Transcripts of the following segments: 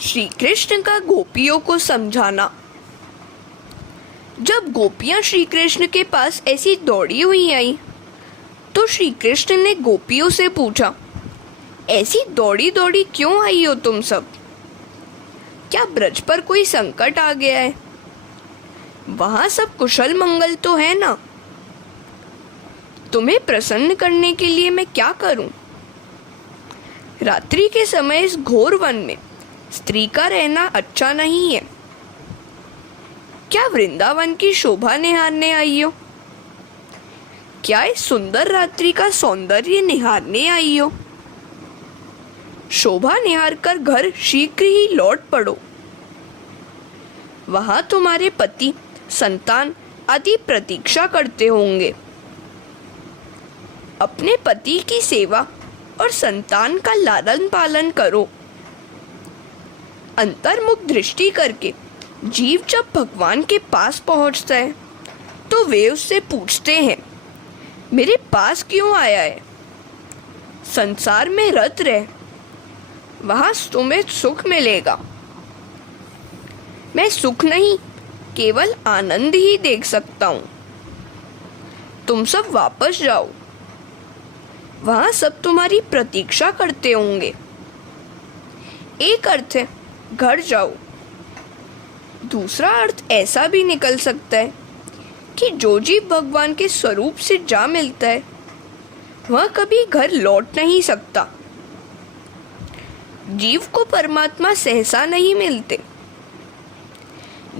श्री कृष्ण का गोपियों को समझाना। जब गोपियां श्री कृष्ण के पास ऐसी दौड़ी हुई आई तो श्री कृष्ण ने गोपियों से पूछा, ऐसी दौड़ी दौड़ी क्यों आई हो तुम सब? क्या ब्रज पर कोई संकट आ गया है? वहां सब कुशल मंगल तो है ना? तुम्हें प्रसन्न करने के लिए मैं क्या करूं? रात्रि के समय इस घोर वन में स्त्री का रहना अच्छा नहीं है। क्या वृंदावन की शोभा निहारने आई हो? क्या इस सुंदर रात्रि का सौंदर्य निहारने आई हो? शोभा निहार कर घर शीघ्र ही लौट पड़ो। वहां तुम्हारे पति, संतान आदि प्रतीक्षा करते होंगे। अपने पति की सेवा और संतान का लालन पालन करो। अंतर्मुख दृष्टि करके जीव जब भगवान के पास पहुंचता है तो वे उससे पूछते हैं, मेरे पास क्यों आया है? संसार में रत रह, वहां तुम्हें सुख मिलेगा। मैं सुख नहीं, केवल आनंद ही देख सकता हूं। तुम सब वापस जाओ, वहां सब तुम्हारी प्रतीक्षा करते होंगे। एक अर्थ है घर जाओ, दूसरा अर्थ ऐसा भी निकल सकता है कि जो जीव भगवान के स्वरूप से जा मिलता है वह कभी घर लौट नहीं सकता। जीव को परमात्मा सहसा नहीं मिलते।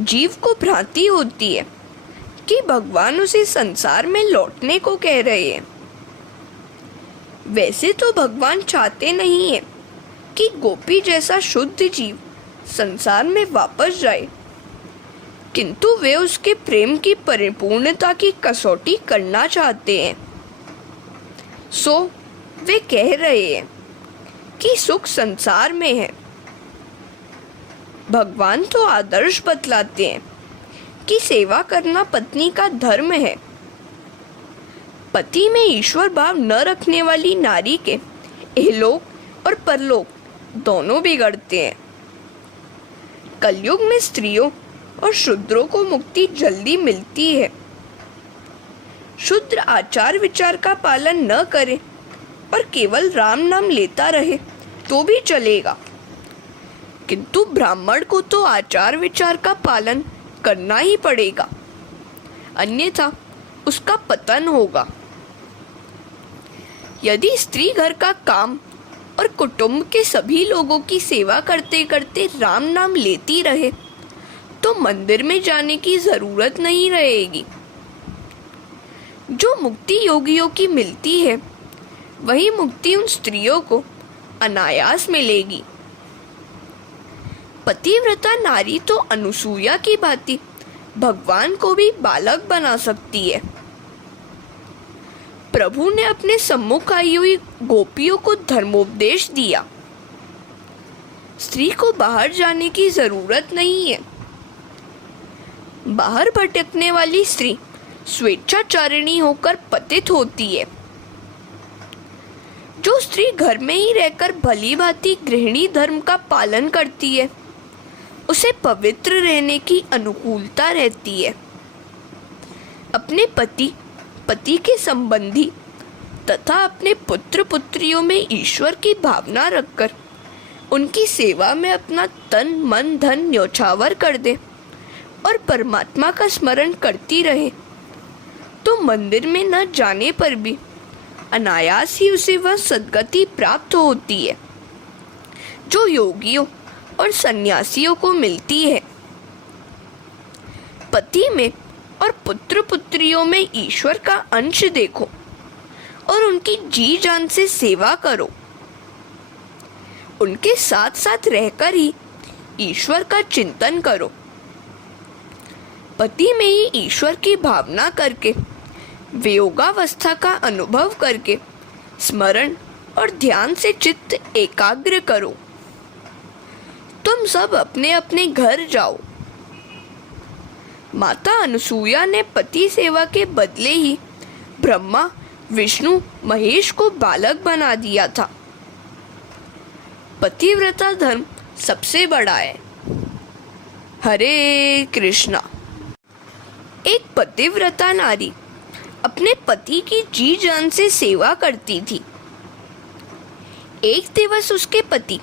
जीव को भ्रांति होती है कि भगवान उसे संसार में लौटने को कह रहे हैं। वैसे तो भगवान चाहते नहीं है कि गोपी जैसा शुद्ध जीव संसार में वापस जाए, किंतु वे उसके प्रेम की परिपूर्णता की कसौटी करना चाहते हैं। सो वे कह रहे हैं कि सुख संसार में है। भगवान तो आदर्श बतलाते हैं कि सेवा करना पत्नी का धर्म है। पति में ईश्वर भाव न रखने वाली नारी के इहलोक और परलोक दोनों बिगड़ते हैं। कलयुग में स्त्रियों और शूद्रों को मुक्ति जल्दी मिलती है। शूद्र आचार विचार का पालन न करे और केवल राम नाम लेता रहे तो भी चलेगा, किंतु ब्राह्मण को तो आचार विचार का पालन करना ही पड़ेगा, अन्यथा उसका पतन होगा। यदि स्त्री घर का काम और कुटुंब के सभी लोगों की सेवा करते करते राम नाम लेती रहे तो मंदिर में जाने की जरूरत नहीं रहेगी। जो मुक्ति योगियों की मिलती है वही मुक्ति उन स्त्रियों को अनायास मिलेगी। पतिव्रता नारी तो अनुसूया की भांति भगवान को भी बालक बना सकती है। प्रभु ने अपने सम्मुख आई हुई गोपियों को धर्मोपदेश दिया। स्त्री को बाहर जाने की जरूरत नहीं है। बाहर भटकने वाली स्त्री स्वेच्छाचारिणी होकर पतित होती है। जो स्त्री घर में ही रहकर भली भांति गृहिणी धर्म का पालन करती है उसे पवित्र रहने की अनुकूलता रहती है। अपने पति के संबंधी तथा अपने पुत्र पुत्रियों में ईश्वर की भावना रखकर उनकी सेवा में अपना तन मन धन न्योछावर कर दे और परमात्मा का स्मरण करती रहे तो मंदिर में न जाने पर भी अनायास ही उसे वह सद्गति प्राप्त होती है जो योगियों और सन्यासियों को मिलती है। पति में और पुत्र पुत्रियों में ईश्वर का अंश देखो और उनकी जी जान से सेवा करो। उनके साथ साथ रहकर ही ईश्वर का चिंतन करो। पति में ही ईश्वर की भावना करके वियोगावस्था का अनुभव करके स्मरण और ध्यान से चित्त एकाग्र करो। तुम सब अपने अपने घर जाओ। माता अनसुया ने पति सेवा के बदले ही ब्रह्मा, विष्णु, महेश को बालक बना दिया था। पतिव्रता धर्म सबसे बड़ा है। हरे कृष्णा। एक पतिव्रता नारी अपने पति की जी जान से सेवा करती थी। एक दिवस उसके पति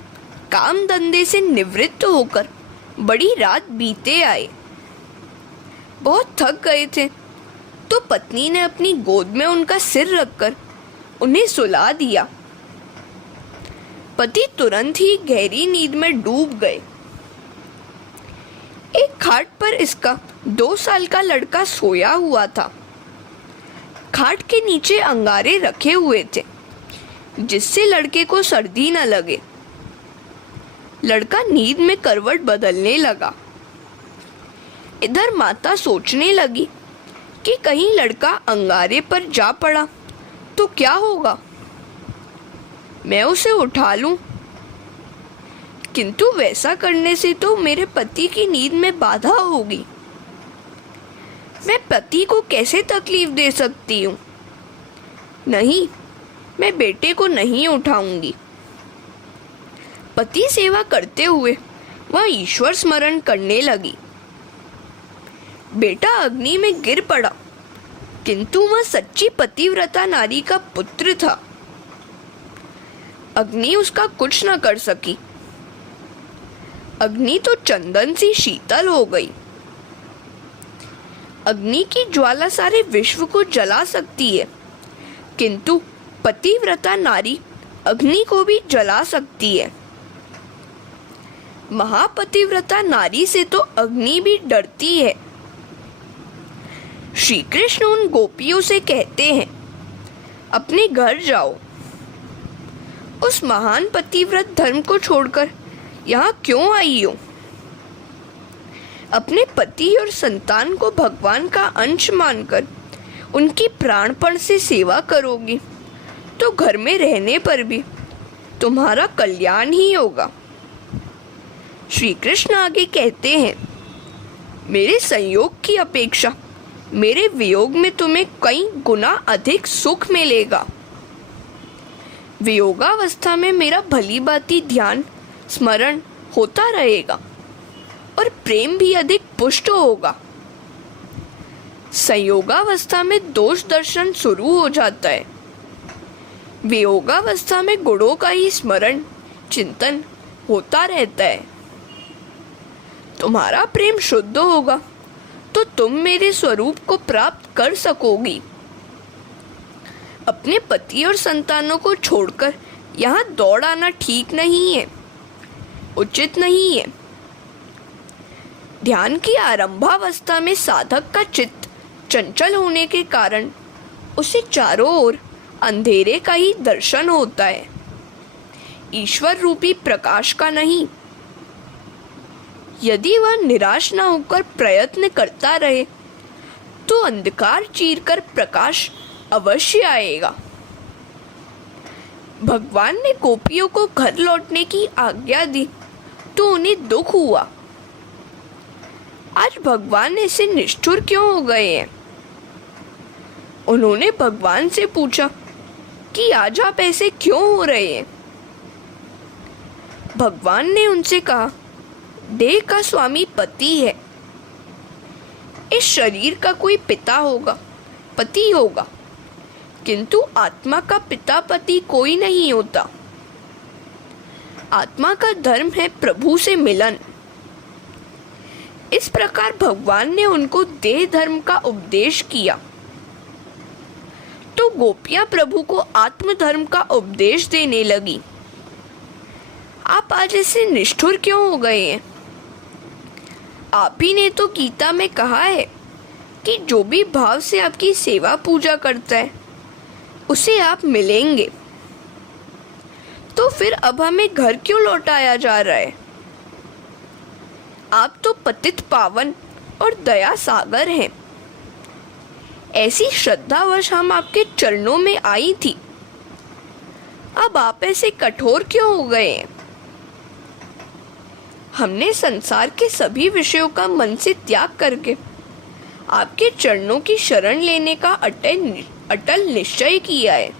काम धंधे से निवृत्त होकर बड़ी रात बीते आए। बहुत थक गए थे तो पत्नी ने अपनी गोद में उनका सिर रखकर उन्हें सुला दिया। पति तुरंत ही गहरी नींद में डूब गए। एक खाट पर इसका 2 साल का लड़का सोया हुआ था। खाट के नीचे अंगारे रखे हुए थे जिससे लड़के को सर्दी न लगे। लड़का नींद में करवट बदलने लगा। इधर माता सोचने लगी कि कहीं लड़का अंगारे पर जा पड़ा तो क्या होगा, मैं उसे उठा लूं। किंतु वैसा करने से तो मेरे पति की नींद में बाधा होगी। मैं पति को कैसे तकलीफ दे सकती हूँ। नहीं, मैं बेटे को नहीं उठाऊंगी। पति सेवा करते हुए वह ईश्वर स्मरण करने लगी। बेटा अग्नि में गिर पड़ा किंतु वह सच्ची पतिव्रता नारी का पुत्र था। अग्नि उसका कुछ न कर सकी। अग्नि तो चंदन सी शीतल हो गई। अग्नि की ज्वाला सारे विश्व को जला सकती है किंतु पतिव्रता नारी अग्नि को भी जला सकती है। महापतिव्रता नारी से तो अग्नि भी डरती है। श्री कृष्ण उन गोपियों से कहते हैं, अपने घर जाओ। उस महान पतिव्रत धर्म को छोड़कर यहाँ क्यों आई हो? अपने पति और संतान को भगवान का अंश मानकर उनकी प्राणपण से सेवा करोगी तो घर में रहने पर भी तुम्हारा कल्याण ही होगा। श्री कृष्ण आगे कहते हैं, मेरे संयोग की अपेक्षा मेरे वियोग में तुम्हें कई गुना अधिक सुख मिलेगा। वियोगावस्था में मेरा भली भांति ध्यान स्मरण होता रहेगा और प्रेम भी अधिक पुष्ट होगा। संयोगावस्था में दोष दर्शन शुरू हो जाता है। वियोगावस्था में गुणों का ही स्मरण चिंतन होता रहता है। तुम्हारा प्रेम शुद्ध होगा तो तुम मेरे स्वरूप को प्राप्त कर सकोगी। अपने पति और संतानों को छोड़कर यहाँ दौड़ आना ठीक नहीं है, उचित नहीं है। ध्यान की आरंभावस्था में साधक का चित्त चंचल होने के कारण उसे चारों ओर अंधेरे का ही दर्शन होता है, ईश्वर रूपी प्रकाश का नहीं। यदि वह निराश न होकर प्रयत्न करता रहे तो अंधकार चीरकर प्रकाश अवश्य आएगा। भगवान ने गोपियों को घर लौटने की आज्ञा दी तो उन्हें दुख हुआ। आज भगवान ऐसे निष्ठुर क्यों हो गए हैं? उन्होंने भगवान से पूछा कि आज आप ऐसे क्यों हो रहे हैं? भगवान ने उनसे कहा, देह का स्वामी पति है। इस शरीर का कोई पिता होगा, पति होगा, किंतु आत्मा का पिता पति कोई नहीं होता। आत्मा का धर्म है प्रभु से मिलन। इस प्रकार भगवान ने उनको देह धर्म का उपदेश किया तो गोपियां प्रभु को आत्म धर्म का उपदेश देने लगी। आप आज ऐसे निष्ठुर क्यों हो गए हैं? आप ही ने तो गीता में कहा है कि जो भी भाव से आपकी सेवा पूजा करता है उसे आप मिलेंगे। तो फिर अब हमें घर क्यों लौटाया जा रहा है? आप तो पतित पावन और दया सागर हैं। ऐसी श्रद्धावश हम आपके चरणों में आई थी, अब आप ऐसे कठोर क्यों हो गए हैं? हमने संसार के सभी विषयों का मन से त्याग करके आपके चरणों की शरण लेने का अटल निश्चय किया है।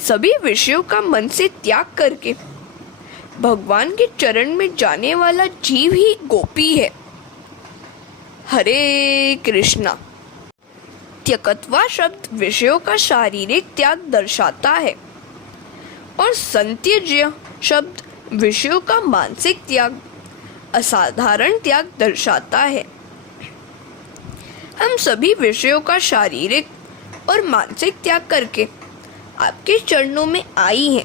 सभी विषयों का मन से त्याग करके भगवान के चरण में जाने वाला जीव ही गोपी है। हरे कृष्णा। त्यक्त्वा शब्द विषयों का शारीरिक त्याग दर्शाता है और संत्यज्य शब्द विषयों का मानसिक त्याग, असाधारण त्याग दर्शाता है। हम सभी विषयों का शारीरिक और मानसिक त्याग करके आपके चरणों में आई हैं।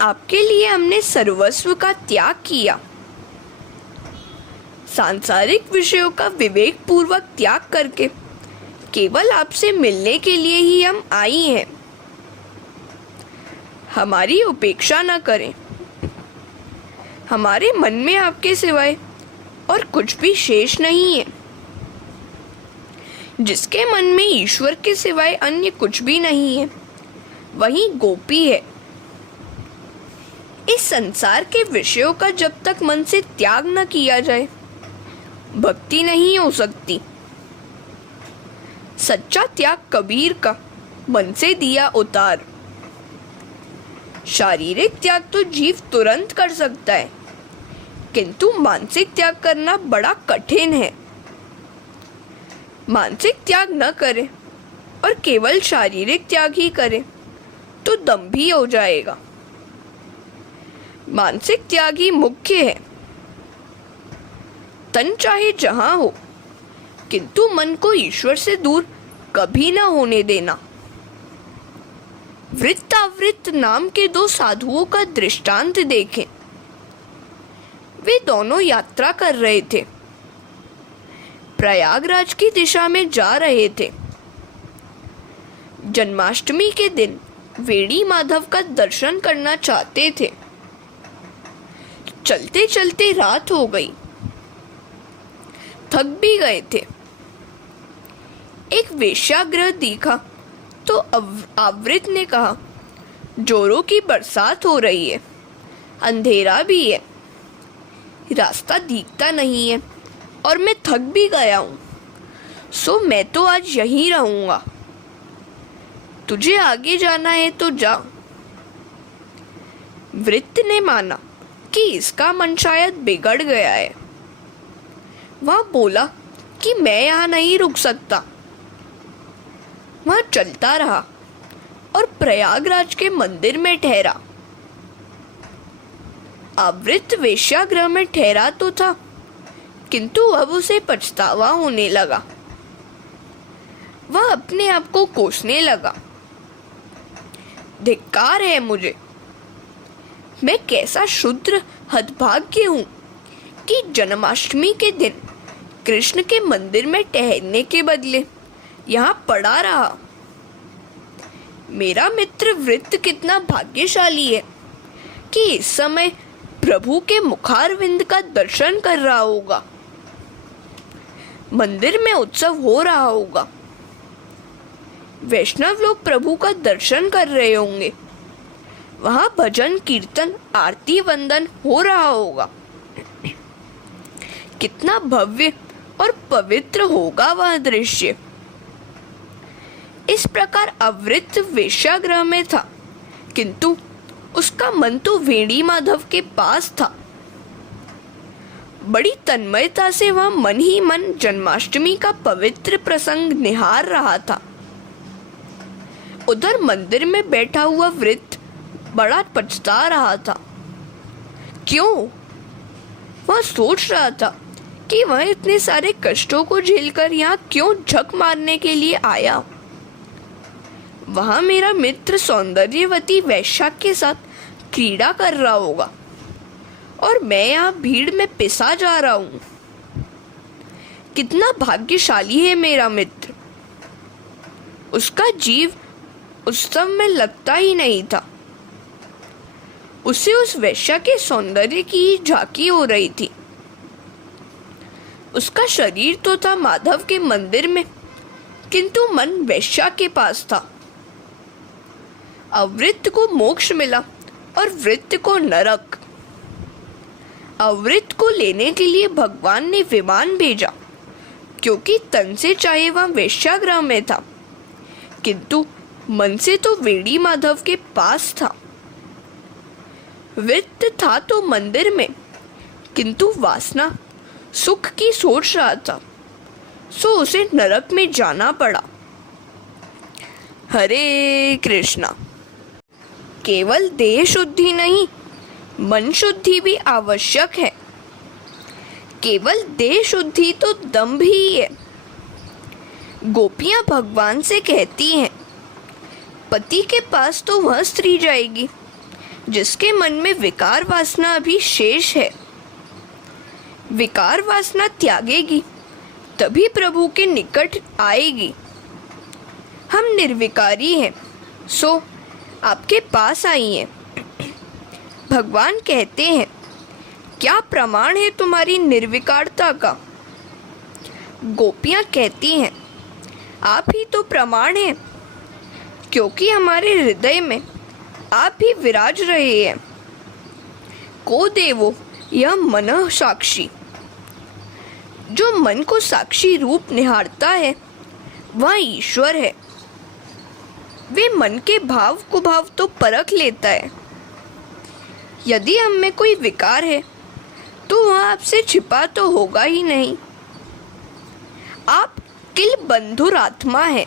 आपके लिए हमने सर्वस्व का त्याग किया। सांसारिक विषयों का विवेक पूर्वक त्याग करके केवल आपसे मिलने के लिए ही हम आई हैं। हमारी उपेक्षा न करें। हमारे मन में आपके सिवाय और कुछ भी शेष नहीं है। जिसके मन में ईश्वर के सिवाय अन्य कुछ भी नहीं है, वही गोपी है। इस संसार के विषयों का जब तक मन से त्याग न किया जाए, भक्ति नहीं हो सकती। सच्चा त्याग कबीर का मन से दिया उतार। शारीरिक त्याग तो जीव तुरंत कर सकता है, किंतु मानसिक त्याग करना बड़ा कठिन है। मानसिक त्याग न करें और केवल शारीरिक त्याग ही करें तो दंभी हो जाएगा। मानसिक त्याग ही मुख्य है। तन चाहे जहां हो, किंतु मन को ईश्वर से दूर कभी न होने देना। वृत्तावृत्त नाम के दो साधुओं का दृष्टांत देखें। वे दोनों यात्रा कर रहे थे, प्रयागराज की दिशा में जा रहे थे। जन्माष्टमी के दिन वेणी माधव का दर्शन करना चाहते थे। चलते चलते रात हो गई, थक भी गए थे। एक वेश्यागृह दिखा तो आवृत ने कहा, जोरों की बरसात हो रही है, अंधेरा भी है, रास्ता दिखता नहीं है और मैं थक भी गया हूँ, सो मैं तो आज यहीं रहूंगा। तुझे आगे जाना है तो जा। वृत्त ने माना कि इसका मन शायद बिगड़ गया है। वह बोला कि मैं यहाँ नहीं रुक सकता। वह चलता रहा और प्रयागराज के मंदिर में ठहरा। आवृत वेश्यागृह में ठहरा तो था, किंतु अब उसे पछतावा होने लगा। वह अपने आप को कोसने लगा। धिक्कार है मुझे, मैं कैसा क्षुद्र हतभाग्य हूँ कि जन्माष्टमी के दिन कृष्ण के मंदिर में ठहरने के बदले यहाँ पड़ा रहा। मेरा मित्र वृत्त कितना भाग्यशाली है कि इस समय प्रभु के मुखारविंद का दर्शन कर रहा होगा। मंदिर में उत्सव हो रहा होगा। वैष्णव लोग प्रभु का दर्शन कर रहे होंगे। वहां भजन कीर्तन आरती वंदन हो रहा होगा। कितना भव्य और पवित्र होगा वह दृश्य। इस प्रकार आवृत वेश्यागृह में था, किंतु उसका मन तो वेणी माधव के पास था। बड़ी तन्मयता से वह मन ही मन जन्माष्टमी का पवित्र प्रसंग निहार रहा था। उधर मंदिर में बैठा हुआ वृत्त बड़ा पछता रहा था। क्यों? वह सोच रहा था कि वह इतने सारे कष्टों को झेलकर यहाँ क्यों झक मारने के लिए आया। वहां मेरा मित्र सौंदर्यवती वैश्या के साथ क्रीड़ा कर रहा होगा और मैं यहाँ भीड़ में पिसा जा रहा हूँ। कितना भाग्यशाली है मेरा मित्र। उसका जीव उत्सव में लगता ही नहीं था। उसे उस वैश्या के सौंदर्य की ही झांकी हो रही थी। उसका शरीर तो था माधव के मंदिर में, किंतु मन वैश्या के पास था। अवृत्त को मोक्ष मिला और वृत्त को नरक। अवृत्त को लेने के लिए भगवान ने विमान भेजा, क्योंकि तन से चाहे वह वेश्यागृह में था, किंतु मन से तो वेणी माधव के पास था। वित्त था तो मंदिर में, किंतु वासना सुख की सोच रहा था, सो उसे नरक में जाना पड़ा। हरे कृष्णा। केवल देह शुद्धि नहीं, मन शुद्धि भी आवश्यक है। केवल देह शुद्धि तो दंभ ही है। गोपियां भगवान से कहती हैं, पति के पास तो वह स्त्री जाएगी जिसके मन में विकार वासना अभी शेष है। विकार वासना त्यागेगी तभी प्रभु के निकट आएगी। हम निर्विकारी हैं, सो आपके पास आई हैं। भगवान कहते हैं, क्या प्रमाण है तुम्हारी निर्विकारता का? गोपियां कहती हैं, आप ही तो प्रमाण हैं, क्योंकि हमारे हृदय में आप ही विराज रहे हैं। को देवो यह मन साक्षी। जो मन को साक्षी रूप निहारता है वह ईश्वर है। वे मन के भाव कुभाव तो परख लेता है। यदि हम में कोई विकार है तो वह आपसे छिपा तो होगा ही नहीं। आप किल बंधुर आत्मा है,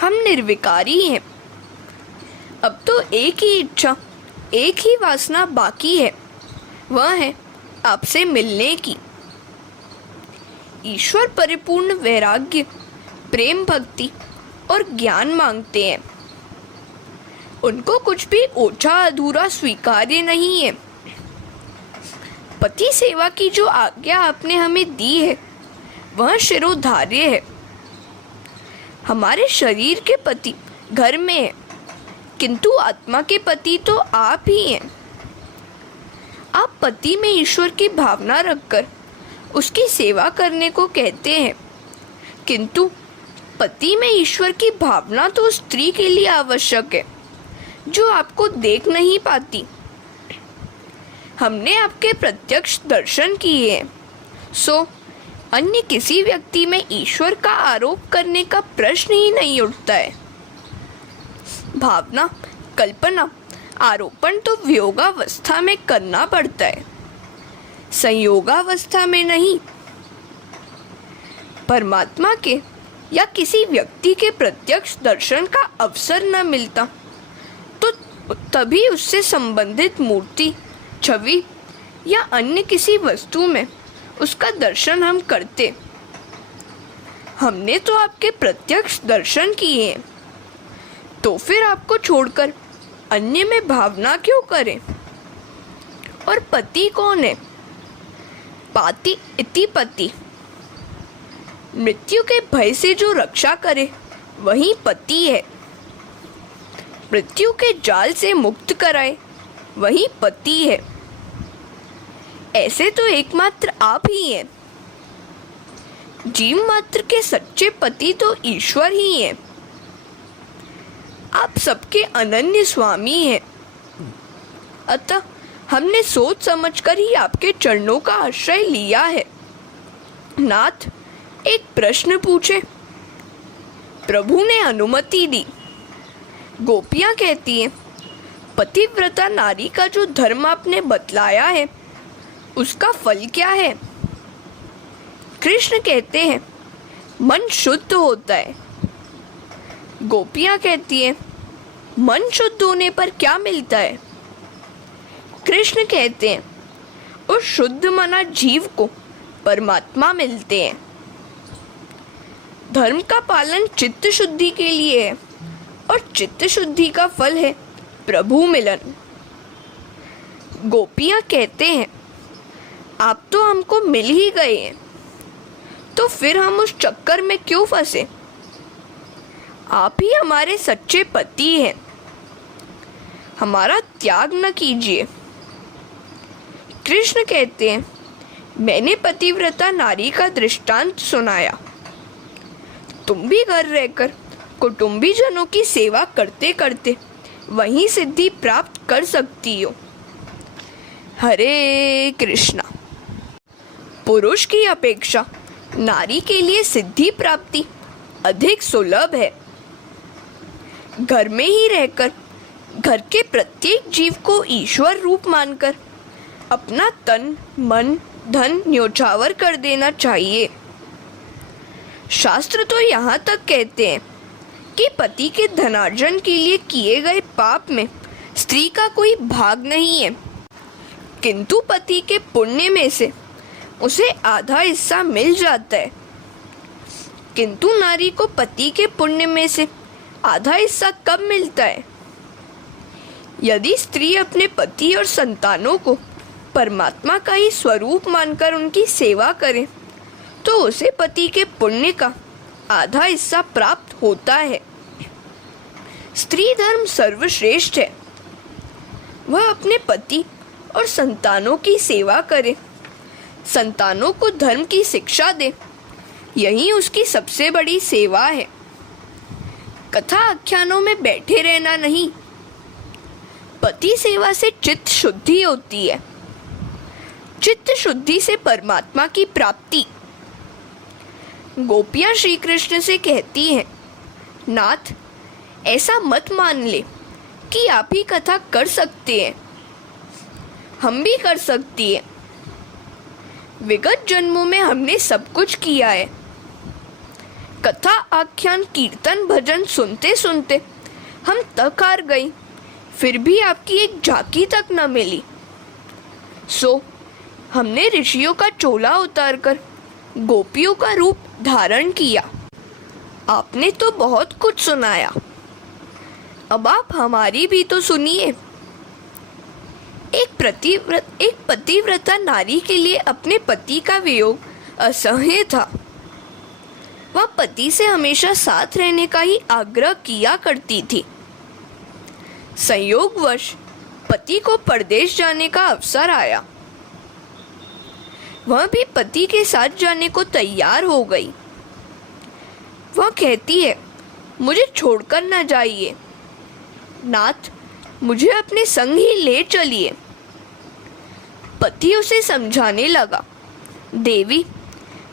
हम निर्विकारी हैं। अब तो एक ही इच्छा, एक ही वासना बाकी है, वह है आपसे मिलने की। ईश्वर परिपूर्ण वैराग्य, प्रेम, भक्ति और ज्ञान मांगते हैं। उनको कुछ भी ओछा अधूरा स्वीकार्य नहीं है। पति सेवा की जो आज्ञा आपने हमें दी है वह शिरोधार्य है। हमारे शरीर के पति घर में है, किंतु आत्मा के पति तो आप ही हैं। आप पति में ईश्वर की भावना रखकर उसकी सेवा करने को कहते हैं, किंतु पति में ईश्वर की भावना तो स्त्री के लिए आवश्यक है जो आपको देख नहीं पाती। हमने आपके प्रत्यक्ष दर्शन किए हैं, सो अन्य किसी व्यक्ति में ईश्वर का आरोप करने का प्रश्न ही नहीं उठता है। भावना, कल्पना, आरोपण तो वियोगावस्था में करना पड़ता है, संयोगावस्था में नहीं। परमात्मा के या किसी व्यक्ति के प्रत्यक्ष दर्शन का अवसर न मिलता तो तभी उससे संबंधित मूर्ति, छवि या अन्य किसी वस्तु में उसका दर्शन हम करते। हमने तो आपके प्रत्यक्ष दर्शन किए हैं, तो फिर आपको छोड़कर अन्य में भावना क्यों करें? और पति कौन है? पाति इति पति। मृत्यु के भय से जो रक्षा करे वही पति है। मृत्यु के जाल से मुक्त कराए वही पति है। ऐसे तो एकमात्र आप ही हैं। जीव मात्र के सच्चे पति तो ईश्वर ही हैं। आप सबके अनन्य स्वामी हैं। अतः हमने सोच समझकर ही आपके चरणों का आश्रय लिया है। नाथ, एक प्रश्न पूछे? प्रभु ने अनुमति दी। गोपियां कहती हैं, पतिव्रता नारी का जो धर्म आपने बतलाया है उसका फल क्या है? कृष्ण कहते हैं, मन शुद्ध होता है। गोपियां कहती हैं, मन शुद्ध होने पर क्या मिलता है? कृष्ण कहते हैं, उस शुद्ध मना जीव को परमात्मा मिलते हैं। धर्म का पालन चित्त शुद्धि के लिए है और चित्त शुद्धि का फल है प्रभु मिलन। गोपियां कहते हैं, आप तो हमको मिल ही गए हैं, तो फिर हम उस चक्कर में क्यों फंसे? आप ही हमारे सच्चे पति हैं, हमारा त्याग न कीजिए। कृष्ण कहते हैं, मैंने पतिव्रता नारी का दृष्टांत सुनाया। तुम भी घर रहकर कुटुंबी जनों की सेवा करते करते वहीं सिद्धि प्राप्त कर सकती हो। हरे कृष्णा। पुरुष की अपेक्षा नारी के लिए सिद्धि प्राप्ति अधिक सुलभ है। घर में ही रहकर घर के प्रत्येक जीव को ईश्वर रूप मानकर अपना तन मन धन न्योछावर कर देना चाहिए। शास्त्र तो यहाँ तक कहते हैं कि पति के धनार्जन के लिए किए गए पाप में स्त्री का कोई भाग नहीं है, किंतु पति के पुण्य में से उसे आधा हिस्सा मिल जाता है। किंतु नारी को पति के पुण्य में से आधा हिस्सा कब मिलता है? यदि स्त्री अपने पति और संतानों को परमात्मा का ही स्वरूप मानकर उनकी सेवा करे तो उसे पति के पुण्य का आधा हिस्सा प्राप्त होता है। स्त्री धर्म सर्वश्रेष्ठ है। वह अपने पति और संतानों की सेवा करे, संतानों को धर्म की शिक्षा दे, यही उसकी सबसे बड़ी सेवा है। कथा आख्यानों में बैठे रहना नहीं। पति सेवा से चित्त शुद्धि होती है, चित्त शुद्धि से परमात्मा की प्राप्ति। गोपियां श्री कृष्ण से कहती हैं, नाथ ऐसा मत मान ले कि आप ही कथा कर सकते हैं, हम भी कर सकती हैं। विगत जन्मों में हमने सब कुछ किया है। कथा आख्यान कीर्तन भजन सुनते सुनते हम थक हार गई, फिर भी आपकी एक झांकी तक न मिली। सो हमने ऋषियों का चोला उतारकर गोपियों का रूप धारण किया। आपने तो बहुत कुछ सुनाया, अब आप हमारी भी तो सुनिए। एक पतिव्रता नारी के लिए अपने पति का वियोग असह्य था। वह पति से हमेशा साथ रहने का ही आग्रह किया करती थी। संयोगवश पति को परदेश जाने का अवसर आया। वह भी पति के साथ जाने को तैयार हो गई। वह कहती है, मुझे छोड़कर न जाइए नाथ, मुझे अपने संग ही ले चलिए। पति उसे समझाने लगा, देवी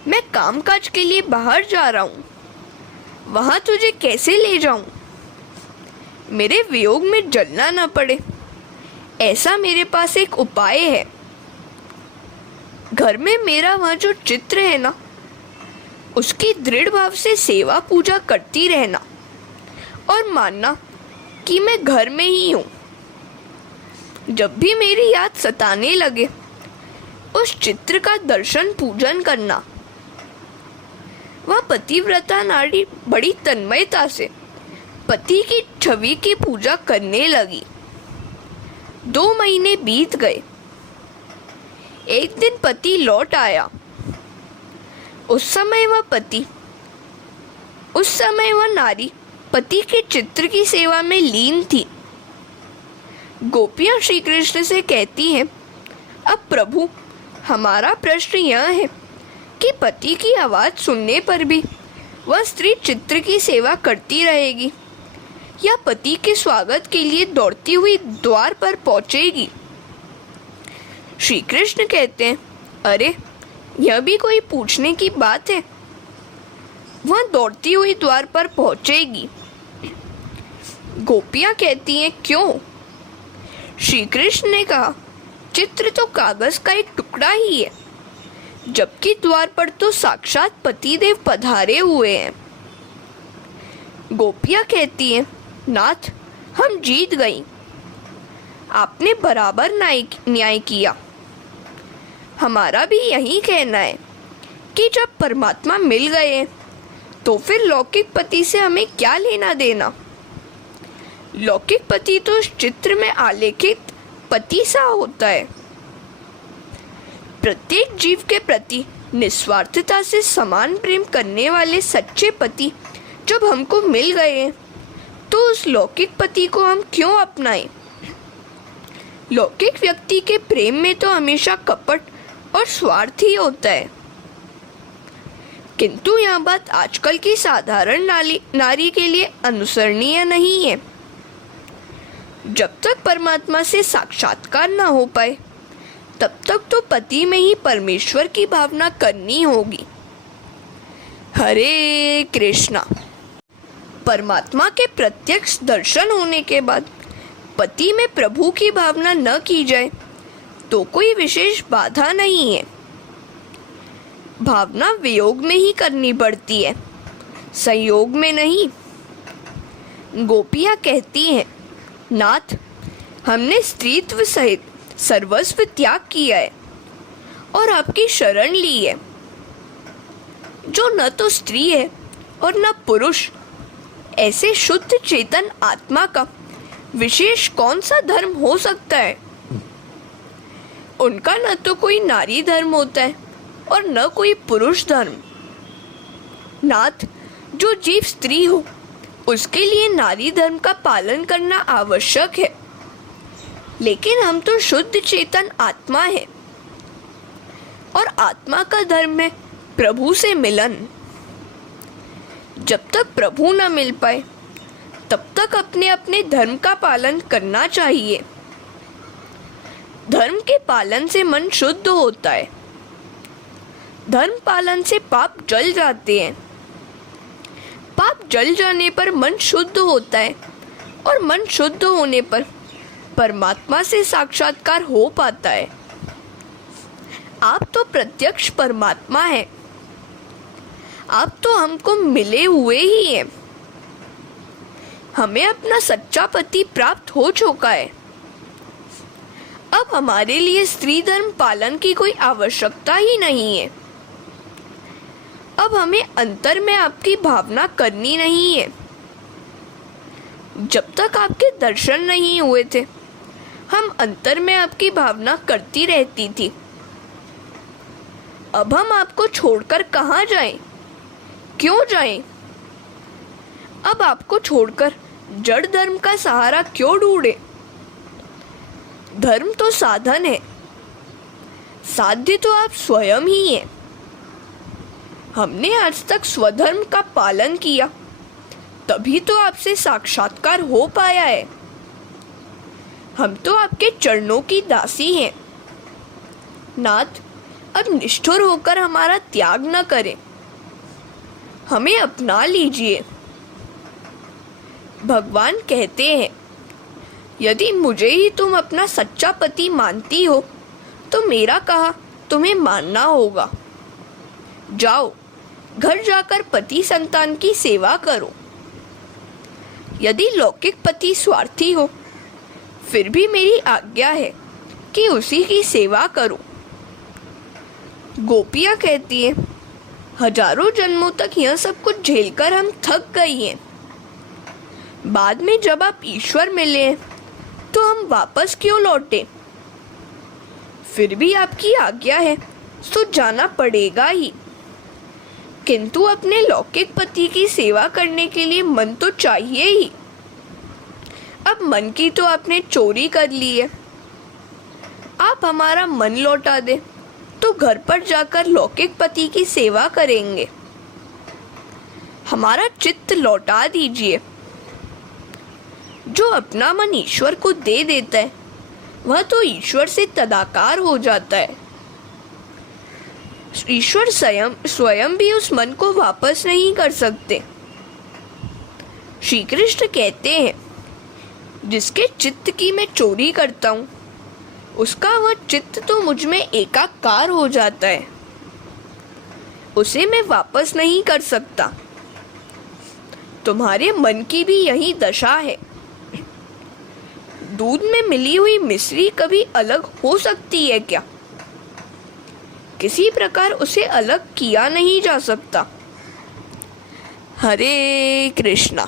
मैं कामकाज के लिए बाहर जा रहा हूँ, वहां तुझे कैसे ले जाऊं? मेरे वियोग में जलना न पड़े, ऐसा मेरे पास एक उपाय है। घर में मेरा वह जो चित्र है ना, उसकी दृढ़ भाव से सेवा पूजा करती रहना और मानना कि मैं घर में ही हूँ। जब भी मेरी याद सताने लगे उस चित्र का दर्शन पूजन करना। वह पतिव्रता नारी बड़ी तन्मयता से पति की छवि की पूजा करने लगी। 2 महीने बीत गए। एक दिन पति लौट आया। उस समय वह नारी पति के चित्र की सेवा में लीन थी। गोपियां श्री कृष्ण से कहती हैं, अब प्रभु हमारा प्रश्न यह है कि पति की आवाज़ सुनने पर भी वह स्त्री चित्र की सेवा करती रहेगी या पति के स्वागत के लिए दौड़ती हुई द्वार पर पहुंचेगी? श्री कृष्ण कहते हैं, अरे यह भी कोई पूछने की बात है? वह दौड़ती हुई द्वार पर पहुंचेगी। गोपियां कहती हैं, क्यों? श्री कृष्ण ने कहा, चित्र तो कागज का एक टुकड़ा ही है, जबकि द्वार पर तो साक्षात पतिदेव पधारे हुए हैं। गोपियां कहती हैं, नाथ हम जीत गई, आपने बराबर न्याय किया। हमारा भी यही कहना है कि जब परमात्मा मिल गए तो फिर लौकिक पति से हमें क्या लेना देना? लौकिक पति तो उस चित्र में आलेखित पति सा होता है। प्रत्येक जीव के प्रति निस्वार्थता से समान प्रेम करने वाले सच्चे पति जब हमको मिल गए तो उस लौकिक पति को हम क्यों अपनाएं? लौकिक व्यक्ति के प्रेम में तो हमेशा कपट और स्वार्थ ही होता है। किंतु यह बात आजकल की साधारण नारी के लिए अनुसरणीय नहीं है। जब तक परमात्मा से साक्षात्कार न हो पाए तब तक तो पति में ही परमेश्वर की भावना करनी होगी। हरे कृष्णा। परमात्मा के प्रत्यक्ष दर्शन होने के बाद पति में प्रभु की भावना न की जाए तो कोई विशेष बाधा नहीं है। भावना वियोग में ही करनी पड़ती है, संयोग में नहीं। गोपियाँ कहती हैं, नाथ, हमने स्त्रीत्व सहित सर्वस्व त्याग किया है और आपकी शरण ली है। जो न तो स्त्री है और न पुरुष, ऐसे शुद्ध चेतन आत्मा का विशेष कौन सा धर्म हो सकता है? उनका न तो कोई नारी धर्म होता है और न कोई पुरुष धर्म। नाथ, जो जीव स्त्री हो उसके लिए नारी धर्म का पालन करना आवश्यक है, लेकिन हम तो शुद्ध चेतन आत्मा है और आत्मा का धर्म है प्रभु से मिलन। जब तक प्रभु न मिल पाए तब तक अपने अपने धर्म का पालन करना चाहिए। धर्म के पालन से मन शुद्ध होता है। धर्म पालन से पाप जल जाते हैं। पाप जल जाने पर मन शुद्ध होता है और मन शुद्ध होने पर परमात्मा से साक्षात्कार हो पाता है। आप तो प्रत्यक्ष परमात्मा हैं। आप तो हमको मिले हुए ही हैं। हमें अपना सच्चा पति प्राप्त हो चुका है। अब हमारे लिए स्त्री धर्म पालन की कोई आवश्यकता ही नहीं है। अब हमें अंतर में आपकी भावना करनी नहीं है। जब तक आपके दर्शन नहीं हुए थे, हम अंतर में आपकी भावना करती रहती थी। अब हम आपको छोड़कर कहाँ जाएं? क्यों जाएं? अब आपको छोड़कर जड़ धर्म का सहारा क्यों ढूंढे? धर्म तो साधन है, साध्य तो आप स्वयं ही हैं। हमने आज तक स्वधर्म का पालन किया, तभी तो आपसे साक्षात्कार हो पाया है। हम तो आपके चरणों की दासी हैं। नाथ, अब निष्ठुर होकर हमारा त्याग न करें, हमें अपना लीजिए। भगवान कहते हैं, यदि मुझे ही तुम अपना सच्चा पति मानती हो तो मेरा कहा तुम्हें मानना होगा। जाओ, घर जाकर पति संतान की सेवा करो। यदि लौकिक पति स्वार्थी हो, फिर भी मेरी आज्ञा है कि उसी की सेवा करो। गोपियाँ कहती हैं, हजारों जन्मों तक यह सब कुछ झेलकर हम थक गई हैं। बाद में जब आप ईश्वर मिले हैं तो हम वापस क्यों लौटे? फिर भी आपकी आज्ञा है तो जाना पड़ेगा ही। किंतु अपने लौकिक पति की सेवा करने के लिए मन तो चाहिए ही। अब मन की तो आपने चोरी कर ली है। आप हमारा मन लौटा दे तो घर पर जाकर लौकिक पति की सेवा करेंगे। हमारा चित्त लौटा दीजिए। जो अपना मन ईश्वर को दे देता है वह तो ईश्वर से तदाकार हो जाता है। ईश्वर स्वयं भी उस मन को वापस नहीं कर सकते। श्री कृष्ण कहते हैं, जिसके चित्त की मैं चोरी करता हूँ उसका वह चित्त तो मुझ में एकाकार हो जाता है, उसे मैं वापस नहीं कर सकता। तुम्हारे मन की भी यही दशा है। दूध में मिली हुई मिश्री कभी अलग हो सकती है क्या? किसी प्रकार उसे अलग किया नहीं जा सकता। हरे कृष्णा।